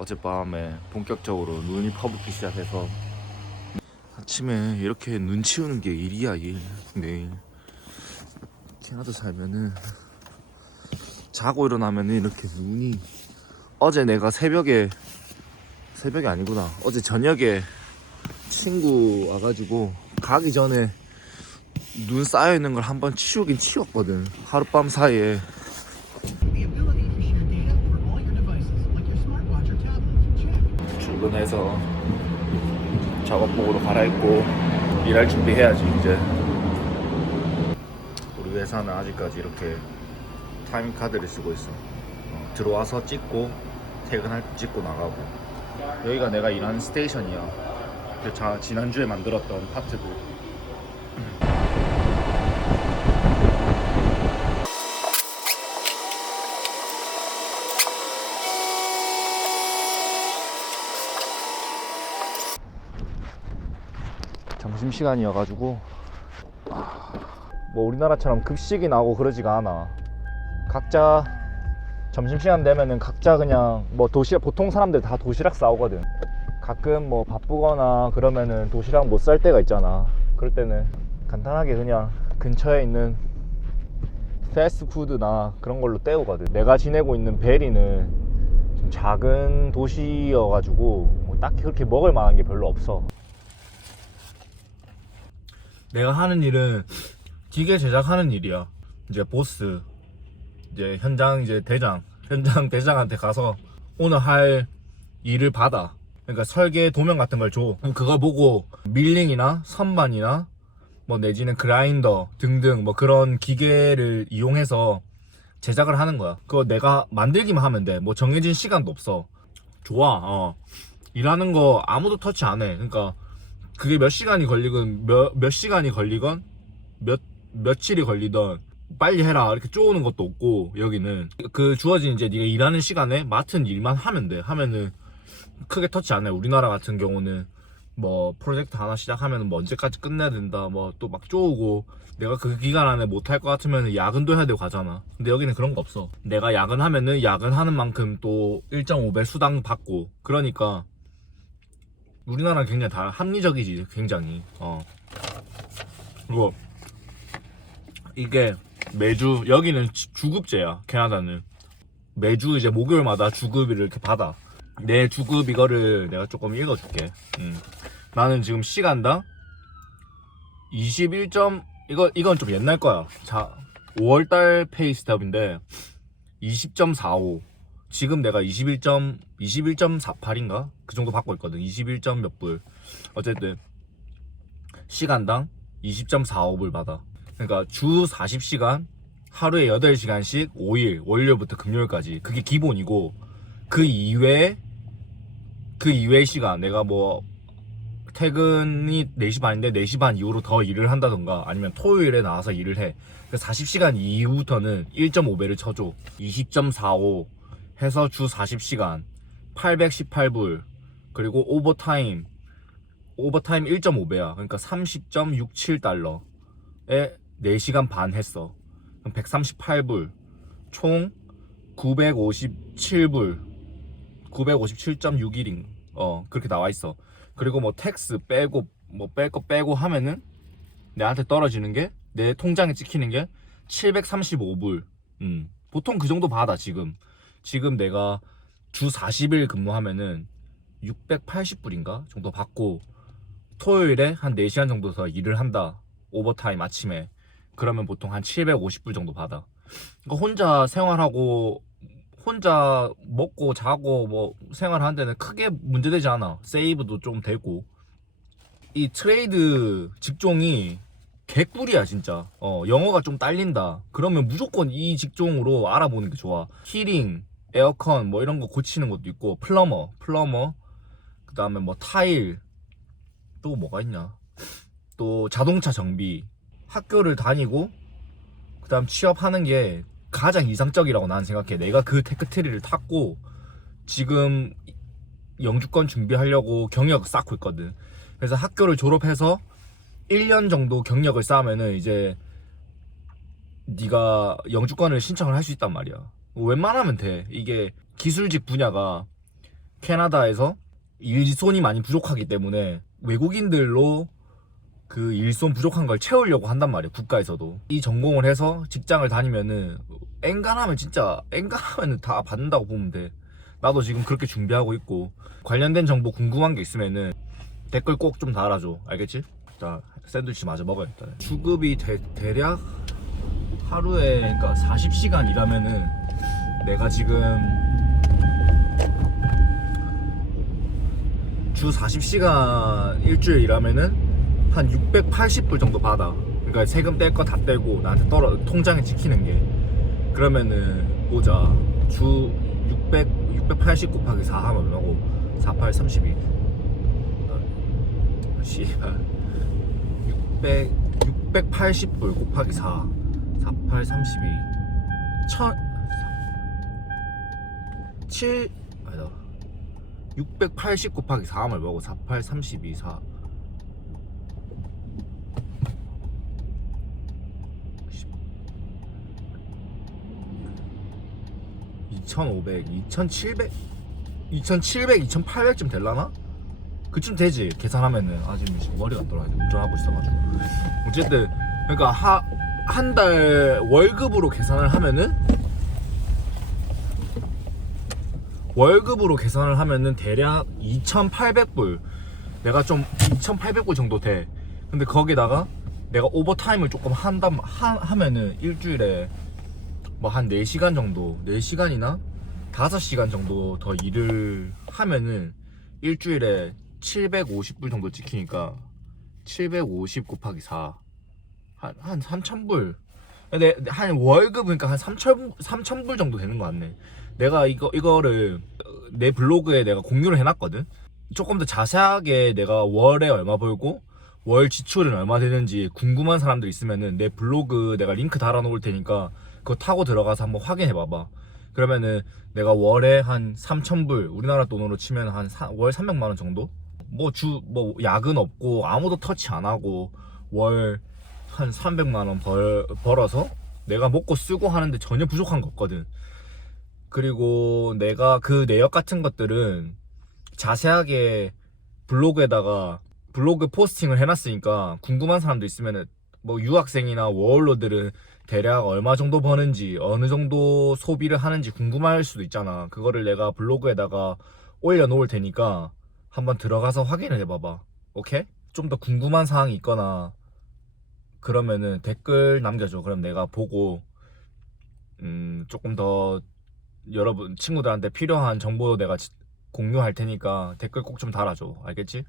어젯밤에 본격적으로 눈이 퍼붓기 시작해서 아침에 이렇게 눈 치우는 게 일이야 일 매일 캐나다 살면은 자고 일어나면은 이렇게 눈이 어제 내가 새벽에 새벽이 아니구나. 어제 저녁에 친구 와가지고 가기 전에 눈 쌓여 있는 걸 한번 치우긴 치웠거든. 하룻밤 사이에 출근해서 작업복으로 갈아입고 일할 준비해야지 이제. 우리 회사는 아직까지 이렇게 타임 카드를 쓰고 있어. 어, 들어와서 찍고 퇴근할 때 찍고 나가고. 여기가 내가 일하는 스테이션이야. 그 자, 지난주에 만들었던 파트도 점심시간이어가지고. 아, 뭐 우리나라처럼 급식이 나오고 그러지가 않아. 각자 점심시간 되면은 각자 그냥 뭐 도시락 보통 사람들 다 도시락 싸오거든. 가끔 뭐 바쁘거나 그러면은 도시락 못쌀 때가 있잖아. 그럴 때는 간단하게 그냥 근처에 있는 패스트푸드나 그런 걸로 때우거든. 내가 지내고 있는 베리는 좀 작은 도시여가지고 뭐 딱히 그렇게 먹을 만한 게 별로 없어 내가 하는 일은 기계 제작하는 일이야. 이제 보스, 이제 현장 이제 대장, 현장 대장한테 가서 오늘 할 일을 받아. 그러니까 설계 도면 같은 걸 줘. 그거 보고 밀링이나 선반이나 뭐 내지는 그라인더 등등 뭐 그런 기계를 이용해서 제작을 하는 거야. 그거 내가 만들기만 하면 돼. 뭐 정해진 시간도 없어. 좋아. 어. 일하는 거 아무도 터치 안 해. 그러니까 그게 몇 시간이 걸리건 몇, 몇 시간이 걸리건 몇 며칠이 걸리던 빨리 해라 이렇게 쪼우는 것도 없고 여기는. 그 주어진 이제 네가 일하는 시간에 맡은 일만 하면 돼. 하면은 크게 터치 안 해. 우리나라 같은 경우는 뭐 프로젝트 하나 시작하면 뭐 언제까지 끝내야 된다 뭐 또 막 쪼우고 내가 그 기간 안에 못 할 것 같으면 야근도 해야 되고 가잖아. 근데 여기는 그런 거 없어. 내가 야근하면은 야근하는 만큼 또 1.5배 수당 받고 그러니까 우리나라는 굉장히 다 합리적이지 굉장히. 어. 그리고 이게 매주 여기는 지- 주급제야 캐나다는. 매주 이제 목요일마다 주급을 이렇게 받아. 내 주급 이거를 내가 조금 읽어줄게. 음. 나는 지금 시간당 21점 이거 이건 좀 옛날 거야. 자 5월달 페이 스텝인데 20.45 지금 내가 21점 21.48인가? 그 정도 받고 있거든. 21점 몇 불. 어쨌든 시간당 20.45불 받아. 그러니까 주 40시간 하루에 8시간씩 5일 월요일부터 금요일까지. 그게 기본이고 그 이외에 그 이외의 시간 내가 뭐 퇴근이 4시 반인데 4시 반 이후로 더 일을 한다던가 아니면 토요일에 나와서 일을 해. 그 40시간 이후부터는 1.5배를 쳐줘. 20.45 해서 주 40시간 818불 그리고 오버타임 오버타임 1.5배야. 그러니까 30.67달러에 4시간 반 했어. 그럼 138불 총 957불 957.61인 어 그렇게 나와 있어. 그리고 뭐 텍스 빼고 뭐 뺄 거 빼고 하면은 내한테 떨어지는 게 내 통장에 찍히는 게 735불. 음. 보통 그 정도 받아 지금. 지금 내가 주 40일 근무하면은 680불인가 정도 받고 토요일에 한 4시간 정도 더 일을 한다. 오버타임 아침에. 그러면 보통 한 750불 정도 받아. 그러니까 혼자 생활하고 혼자 먹고 자고 뭐 생활하는 데는 크게 문제되지 않아. 세이브도 좀 되고. 이 트레이드 직종이 개꿀이야 진짜. 어 영어가 좀 딸린다. 그러면 무조건 이 직종으로 알아보는 게 좋아. 히링, 에어컨 뭐 이런 거 고치는 것도 있고 플러머, 플러머. 그 다음에 뭐 타일 또 뭐가 있냐. 또 자동차 정비. 학교를 다니고 그 다음 취업하는 게 가장 이상적이라고 나는 생각해. 내가 그 테크트리를 탔고 지금 영주권 준비하려고 경력 쌓고 있거든. 그래서 학교를 졸업해서 1년 정도 경력을 쌓으면은 이제 네가 영주권을 신청을 할 수 있단 말이야. 웬만하면 돼. 이게 기술직 분야가 캐나다에서 일손이 많이 부족하기 때문에 외국인들로 그 일손 부족한 걸 채우려고 한단 말이에요 국가에서도 이 전공을 해서 직장을 다니면은 엔간하면 진짜 엔간하면 다 받는다고 보면 돼 나도 지금 그렇게 준비하고 있고 관련된 정보 궁금한 게 있으면은 댓글 꼭 좀 달아줘 알겠지? 자 샌드위치 마저 먹어야겠다 주급이 대, 대략 하루에 그러니까 40시간 일하면은 내가 지금 주 40시간 일주일 일하면은 한 680불 정도 받아. 그러니까 세금 뗄 거 다 떼고 나한테 떨어 통장에 찍히는 게. 그러면은 보자. 주 600, 680 곱하기 4 하면 얼마고? 48 32 어, 씨발. 600 680불 곱하기 4 48 32 천 7 아니다. 680 곱하기 4 하면 얼마고 48 32 4 2500, 2700, 2700, 2800쯤 될라나? 그쯤 되지. 계산하면은 아 지금 머리가 안 돌아가 운전하고 있어가지고. 어쨌든 그러니까 하 한 달 월급으로 계산을 하면은? 월급으로 계산을 하면은 대략 2,800불. 내가 좀 2,800불 정도 돼. 근데 거기다가 내가 오버타임을 조금 한다 하, 하면은 일주일에 뭐 한 4시간 정도 4시간이나 5시간 정도 더 일을 하면은 일주일에 750불 정도 찍히니까 750 곱하기 4 한, 한 3,000불. 내, 한 월급 그러니까 한 3,000, 3,000불 정도 되는 거 같네. 내가 이거, 이거를 내 블로그에 내가 공유를 해놨거든? 조금 더 자세하게 내가 월에 얼마 벌고 월 지출은 얼마 되는지 궁금한 사람들 있으면은 내 블로그 내가 링크 달아 놓을 테니까 그거 타고 들어가서 한번 확인해 봐봐. 그러면은 내가 월에 한 3,000불, 우리나라 돈으로 치면 한 월 300만 원 정도? 뭐 주, 뭐 야근 없고 아무도 터치 안 하고 월 한 300만 원 벌, 벌어서 내가 먹고 쓰고 하는데 전혀 부족한 거 없거든. 그리고 내가 그 내역 같은 것들은 자세하게 블로그에다가 블로그 포스팅을 해놨으니까 궁금한 사람도 있으면은 뭐 유학생이나 워홀러들은 대략 얼마 정도 버는지 어느 정도 소비를 하는지 궁금할 수도 있잖아. 그거를 내가 블로그에다가 올려놓을 테니까 한번 들어가서 확인을 해봐봐. 오케이? 좀 더 궁금한 사항이 있거나 그러면은 댓글 남겨줘. 그럼 내가 보고 음 조금 더 여러분 친구들한테 필요한 정보 내가 지- 공유할 테니까 댓글 꼭 좀 달아줘. 알겠지?